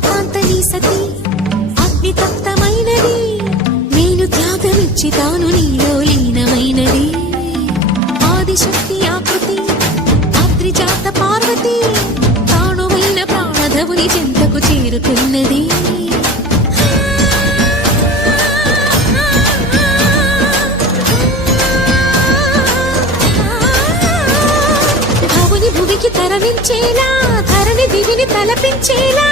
కాంతని సతి అగ్ని తప్తమైనది నేను త్యాగమిచ్చి తాను నీలో లీనమైనది ఆదిశక్తి ఆకృతి ఆత్రిజాత పార్వతి తానువైన ప్రాణధవుని చెంతకు చేరుతున్నది భువికి తరలించేలా ధరణి దివిని తలపించేలా